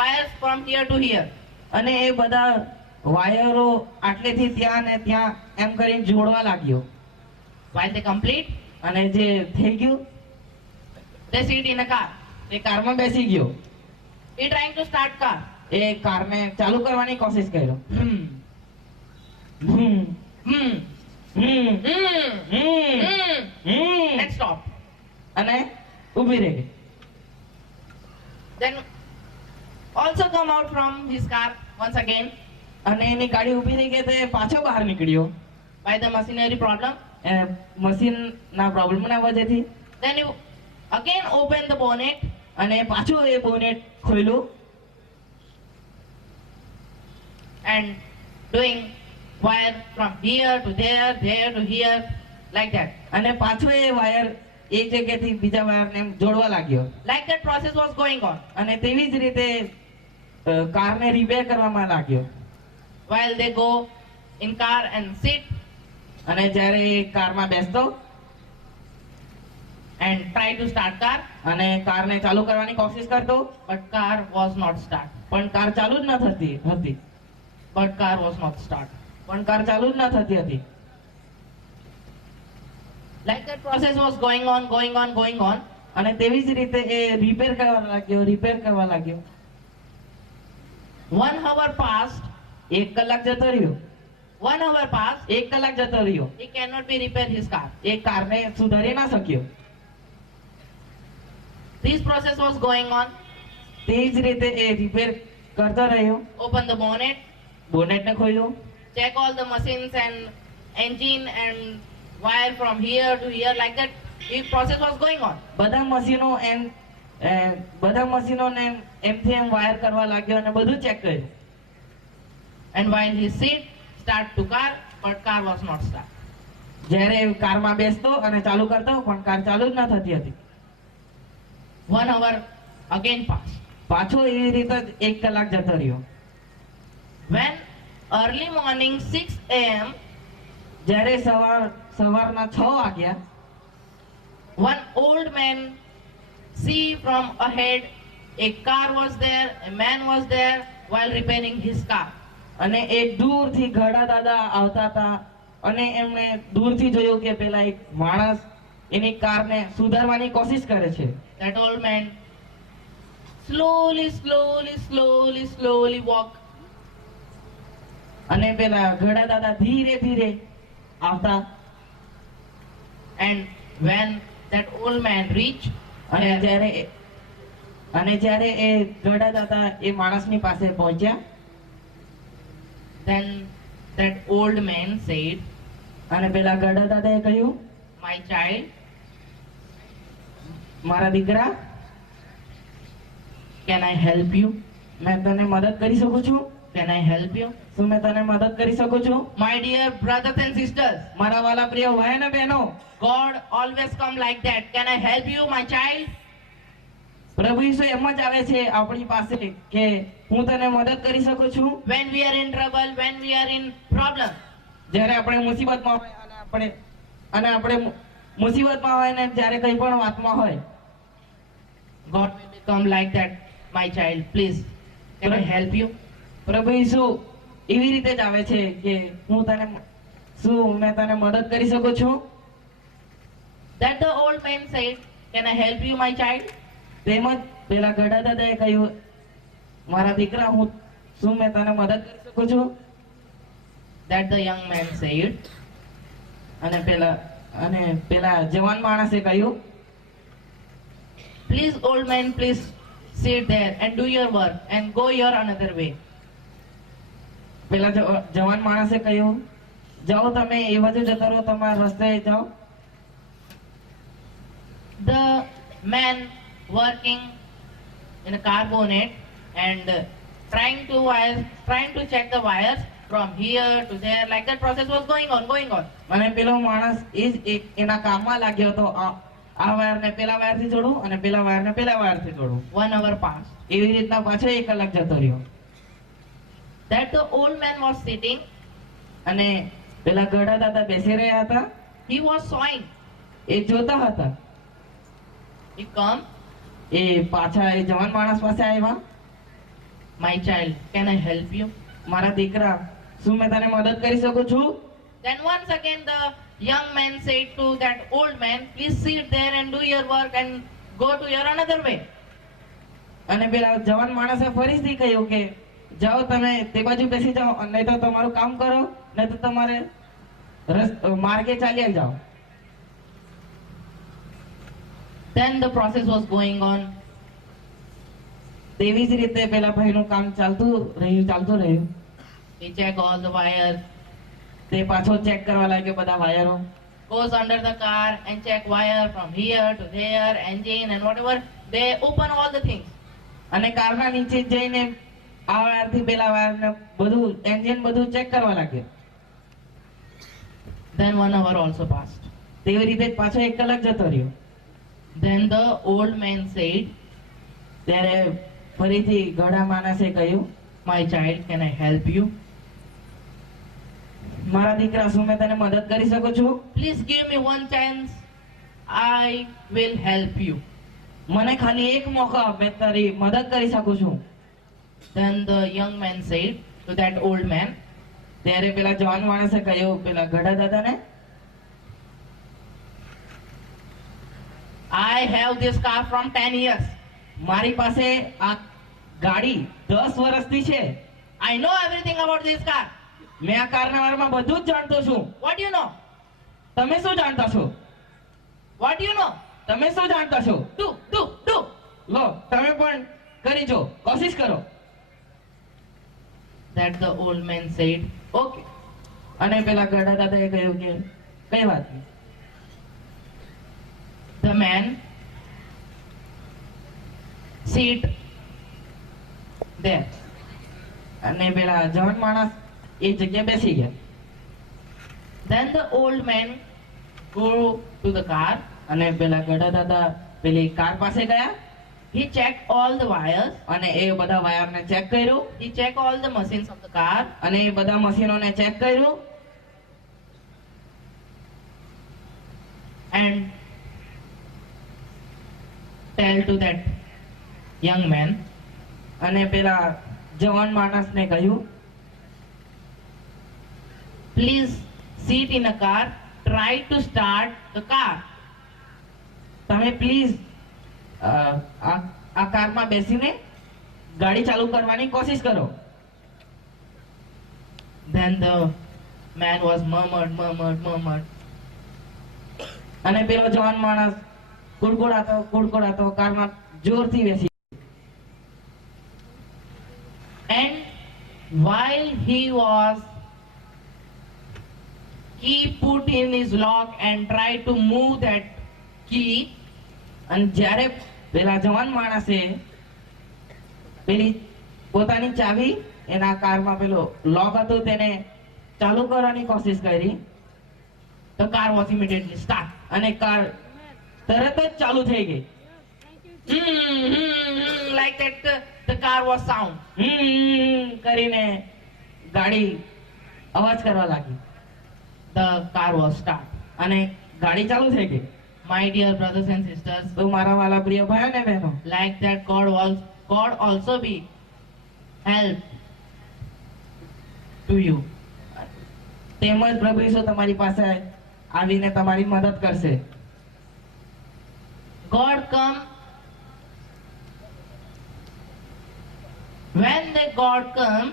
wires from here to here. અને એ બધા વાયરો આટલેથી ત્યાં ને ત્યાં એમ કરીને જોડવા લાગ્યો. While they complete, અને જે થઈ ગયું they sit in a car. એ કારમાં બેસી ગયો. He trying to start car. એ કારને ચાલુ કરવાની કોશિશ કર્યો. Hmm. Hmm Hmm. Hmm Hmm. Hmm Hmm. Hmm Let's stop. અને ઊભી રહી ગઈ. Then also come out from his car once again અને એની ગાડી ઊભી રહી ગઈ તો એ પાછો બહાર નીકળ્યો by the machinery problem. મશીનના પ્રોબ્લેમના વજહથી. Then you again open the bonnet અને પાછું એ બોનેટ ખોલ્યું and doing wire from here to there, there to here, like that. અને પાછો એ વાયર એક જગ્યાથી બીજા વાયરને જોડવા લાગ્યો. Like that process was going on. અને તેવી જ રીતે કારને રિપેર કરવામાં लाग्યો. While they go in car and sit અને જ્યારે એ કારમાં બેસતો and try to start car, અને કારને ચાલુ કરવાની કોશિશ કરતો but car was not start. પણ કાર ચાલુ જ ન થતી હતી. But car was not start. પણ કાર ચાલુ જ ન થતી હતી. Like that process was going on, going on, going on. અને તેવી જ રીતે એ રિપેર કરવા લાગ્યો. 1 hour passed. 1 કલાક જતો રહ્યો. 1 hour passed. 1 કલાક જતો રહ્યો. He cannot be repair his car. એ કારને સુધારી ના શક્યો. This process was going on. તે જ રીતે એ રિપેર કરતો રહ્યો. Open the bonnet, બોનેટને ખોલ્યું, check all the machines and engine and wire from here to here, like that. This process was going on. બધા મશીનોને એમથી એમ વાયર કરવા લાગ્યો અને બધું ચેક કર્યું. And while he sit, start to car, but car was not start. જ્યારે કારમાં બેસતો અને ચાલુ કરતો પણ કાર ચાલુ જ ન થતી હતી. 1 hour again passed. પાછો એવી રીતે 1 કલાક જતો રહ્યો. When early morning 6 a.m. જ્યારે સવારના 6 વાગ્યા one old man see from ahead a car was there, a man was there while repairing his car. અને એક દૂરથી ઘડા દાદા આવતા હતા અને એમણે દૂરથી જોયું કે પેલા એક માણસ એની કારને સુધારવાની કોશિશ કરે છે. That old man slowly walk. અને પેલા ઘડા દાદા ધીરે ધીરે આવતા. And when that old man reach, અને જ્યારે એ ઘડા દાદા એ માણસની પાસે પહોંચ્યા then that old man said, અને પેલા ઘડા દાદાએ કહ્યું, my child, મારા દીકરા, can I help you? મેં તને મદદ કરી શકું છું? Can I help you? શું મેં તને મદદ કરી શકું છું? My dear brothers and sisters, મારા વાલા પ્રિય ભાઈ અને બહેનો, God always come like that. Can I help you, my child? પ્રભુ ઈસુ એમ જ આવે છે આપણી પાસે કે હું તને મદદ કરી શકું છું. When we are in trouble, when we are in problem, જ્યારે આપણે મુસીબતમાં હોય અને આપણે મુસીબતમાં હોય ને જ્યારે કંઈ પણ વાતમાં હોય, God will come like that. My child, please, can I help you? પ્રભુ ઈસુ એવી રીતે જ આવે છે કે મેં તને મદદ કરી શકું છું? That the old man said, can I help you, my child? તેમજ પેલા ઘડા દાદાએ કહ્યું, મારા દીકરા, શું મેં તને મદદ કરી શકું છું? That the young man said, અને પેલા જવાન માણસે કહ્યું, please, old man, please sit there and do your work and go your another way. પેલા જવાન માણસે કહ્યું, જાઓ તમે એ બાજુ જતા રહો, તમારા રસ્તે જાઓ. The man working in a car bonnet and trying to check the wires from here to there, like that process was going on. અને પેલો માણસ એના કામમાં लाग्યો હતો. આ વાયરને પેલા વાયરથી જોડું અને પેલા વાયરને પેલા વાયરથી જોડું. 1 hour passed. એવી રીતના પાછો 1 કલાક જતો રહ્યો. That the old man was sitting, અને પેલા ઘડા દાદા બેસી રહ્યા હતા. he was sawing. એ જોતા હતા. He come, એ પાછા એ જવાન માણસ પાસે આવ્યા. My child, can I help you? મારા દીકરા, શું મેં તને મદદ કરી શકું છું? Then once again the young man said to that old man, please sit there and do your work and go to your another way. અને પેલા જવાન માણસે ફરીથી કહ્યું કે જાઓ તમે તે બાજુ બેસી જાઓ, નહીં તો તમારું કામ કરો, નહીં તો તમારે માર્ગે ચાલ્યા જાઓ. Then the process was going on. તેવી જ રીતે પેલા ભાઈનું કામ ચાલતું રહ્યું. He checked all the wires, તે પાછો ચેક કરવા લાગ્યો બધા વાયરો. goes under the car and check wire from here to there, engine and whatever. They open all the things. અને કારના નીચે જઈને આ વાયરથી પેલા વાયરને બધું એન્જિન બધું ચેક કરવા લાગ્યો. Then 1 hour also passed. તેવી રીતે જ પાછો 1 કલાક જતો રહ્યો. Then the old man said, ત્યારે ફરીથી ઘણા માણસે કહ્યું, my child, can I help you? મારા દીકરા, શું મેં તને મદદ કરી શકું છું? Please give me one chance. I will help you. મને ખાલી એક મોકો આપ, મેં તારી મદદ કરી શકું છું. Then the young man said to that old man, ત્યારે પેલા જવાન માણસે કહ્યું પેલા ગઢા દાદાને, I have this car from 10 years. મારી પાસે આ ગાડી 10 વર્ષથી છે. I know everything about this car. મેં આ કારના બારેમાં બધું જ જાણતો છું. What do you know? તમે શું જાણતા છો? What do you know? તમે શું જાણતા છો? Do. લો, તમે પણ કરી જો, કોશિશ કરો. That the old man said, okay. અને પેલા ગઢા દાદાએ કહ્યું કે કઈ વાત નહીં. The man sit there. અને પેલા જવાન માણસ એ જગ્યાએ બેસી ગયા. Then the old man go to the car. અને પેલા ગઢા દાદા પેલી કાર પાસે ગયા. He checked all the wires. અને એ બધા વાયરને ચેક કર્યું. He checked all the machines of the car. અને એ બધા મશીનોને ચેક કર્યું. And tell to that young man, અને પેલા જવાન માણસને કહ્યું, please sit in a car, try to start the car. તમે પ્લીઝ આ કારમાં બેસીને ગાડી ચાલુ કરવાની કોશિશ કરો. Then the man was murmured. અને પેલો જવાન માણસ કુડકુડાતો કારમાં જોરથી બેસી. And while he was key put in his lock and tried to move that key, અને જ્યારે પેલા જવાન માણસે પેલી પોતાની ચાવી એના કારમાં પેલો લોક હતો તેને ચાલુ કરવાની કોશિશ કરી, the car was immediately start. અને કાર તરત જ ચાલુ થઈ ગઈ. Like that, the car was sound. કરીને ગાડી અવાજ કરવા લાગી. The car was start. અને ગાડી ચાલુ થઈ ગઈ. My dear brothers and sisters, તો મારા વાલા પ્રિય ભાઈઓ ને બહેનો, like that, God also be help to you. તેમજ પ્રભુ ઈસુ તમારી પાસે આવીને તમારી મદદ કરશે. God come when the God come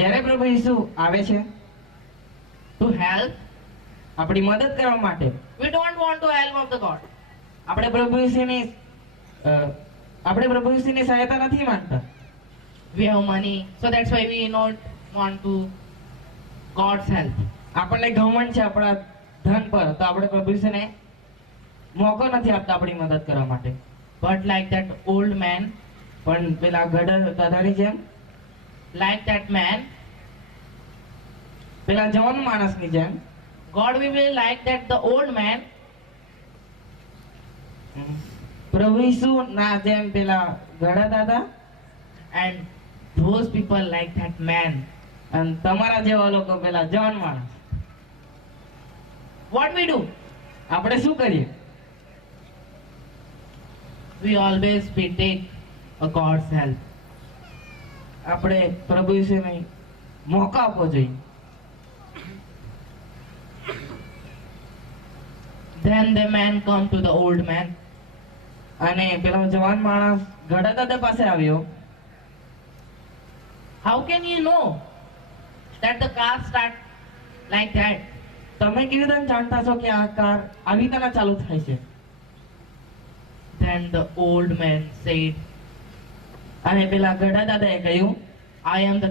જ્યારે પ્રભુ ઈસુ આવે છે to help, આપણી મદદ કરવા માટે, we don't want to help of the God. આપણે પ્રભુ ઈસુની સહાયતા નથી માંગતા. We have money, so that's why we not want to God's help. આપણને ઘમંડ છે આપણા ધન પર, તો આપણે પ્રભુ ઈસુને મોકો નથી આપતા આપણી મદદ કરવા માટે. But like that old man, પણ પેલા ગઢા દાદાની જેમ, like that man, પેલા જવાન માણસની જેમ, God will be like that the old man, પ્રભુ ઈસુ ના જેમ પેલા ગઢા દાદા, and those people like that man. અને તમારા જેવા લોકો પેલા જવાન માણસ. What we do? આપણે શું કરીએ? We always we take a God's help. આપણે પ્રભુ ઈસુને મોકો આપવો જોઈએ. Then the man come to the old man. અને પેલો જવાન માણસ ઘડા દાદા પાસે આવ્યો. How can you know that the car start like that? તમે કેવી રીતે જાણતા છો કે આ કાર આવી રીતે ચાલુ થાય છે? Then the old man said, અને પેલા ઘડા દાદાએ કહ્યું, I am the